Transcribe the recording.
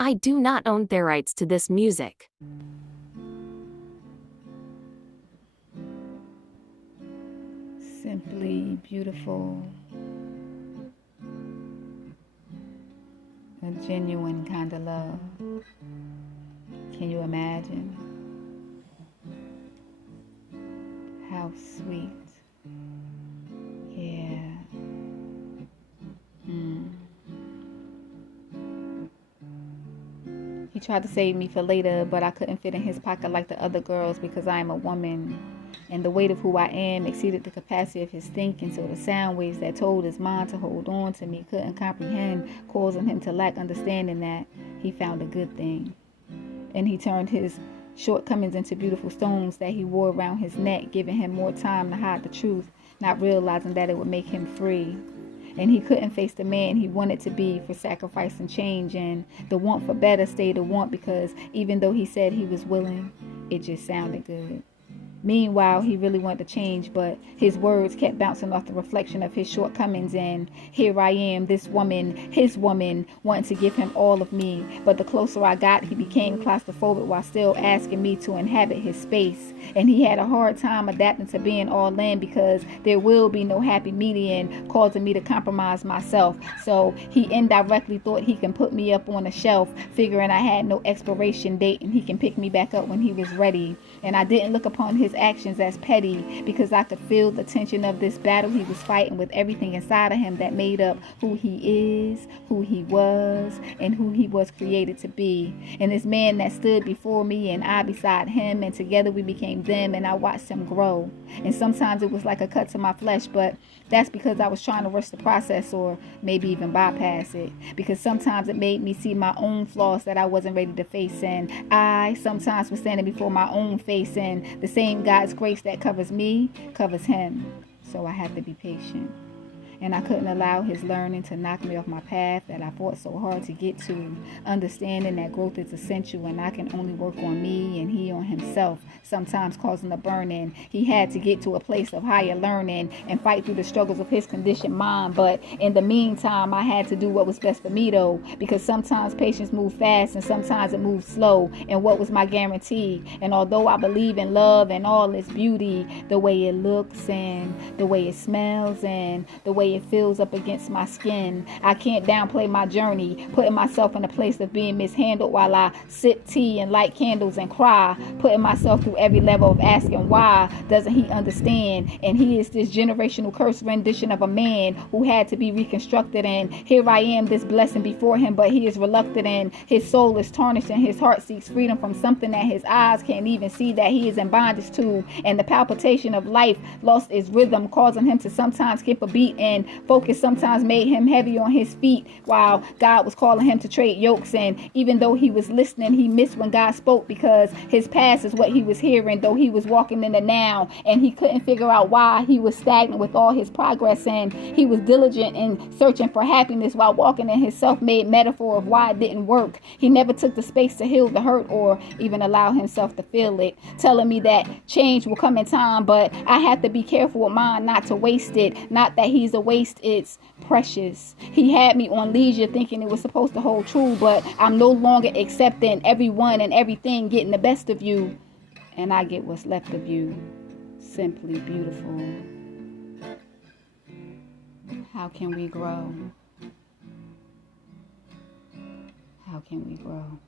I do not own their rights to this music. Simply beautiful. A genuine kind of love. Can you imagine? How sweet. Yeah. He tried to save me for later, but I couldn't fit in his pocket like the other girls because I am a woman. And the weight of who I am exceeded the capacity of his thinking, so the sound waves that told his mind to hold on to me couldn't comprehend, causing him to lack understanding that he found a good thing. And he turned his shortcomings into beautiful stones that he wore around his neck, giving him more time to hide the truth, not realizing that it would make him free. And he couldn't face the man he wanted to be for sacrifice and change, and the want for better stayed a want because even though he said he was willing, it just sounded good. Meanwhile, he really wanted to change, but his words kept bouncing off the reflection of his shortcomings. And here I am, this woman, his woman, wanting to give him all of me. But the closer I got, he became claustrophobic while still asking me to inhabit his space. And he had a hard time adapting to being all in because there will be no happy median, causing me to compromise myself. So he indirectly thought he can put me up on a shelf, figuring I had no expiration date and he can pick me back up when he was ready. And I didn't look upon his actions as petty because I could feel the tension of this battle he was fighting with everything inside of him that made up who he is, who he was, and who he was created to be. And this man that stood before me and I beside him, and together we became them, and I watched him grow. And sometimes it was like a cut to my flesh, but that's because I was trying to rush the process or maybe even bypass it, because sometimes it made me see my own flaws that I wasn't ready to face, and I sometimes was standing before my own face, and the same God's grace that covers me covers him. So I have to be patient. And I couldn't allow his learning to knock me off my path that I fought so hard to get to, understanding that growth is essential and I can only work on me and he on himself, sometimes causing a burn-in. He had to get to a place of higher learning and fight through the struggles of his conditioned mind, but in the meantime I had to do what was best for me though, because sometimes patience moves fast and sometimes it moves slow, and what was my guarantee? And although I believe in love and all its beauty, the way it looks and the way it smells and the way it feels up against my skin, I can't downplay my journey, putting myself in a place of being mishandled while I sip tea and light candles and cry, putting myself through every level of asking why doesn't he understand. And he is this generational curse rendition of a man who had to be reconstructed, and here I am, this blessing before him, but he is reluctant and his soul is tarnished and his heart seeks freedom from something that his eyes can't even see that he is in bondage to. And the palpitation of life lost its rhythm, causing him to sometimes skip a beat, and focus sometimes made him heavy on his feet while God was calling him to trade yokes. And even though he was listening, he missed when God spoke, because his past is what he was hearing, though he was walking in the now, and he couldn't figure out why he was stagnant with all his progress. And he was diligent in searching for happiness while walking in his self-made metaphor of why it didn't work. He never took the space to heal the hurt or even allow himself to feel it, telling me that change will come in time, but I have to be careful with mine not to waste it. Not that he's a waste, it's precious. He had me on leisure thinking it was supposed to hold true, but I'm no longer accepting everyone and everything getting the best of you, and I get what's left of you. Simply beautiful. How can we grow? How can we grow?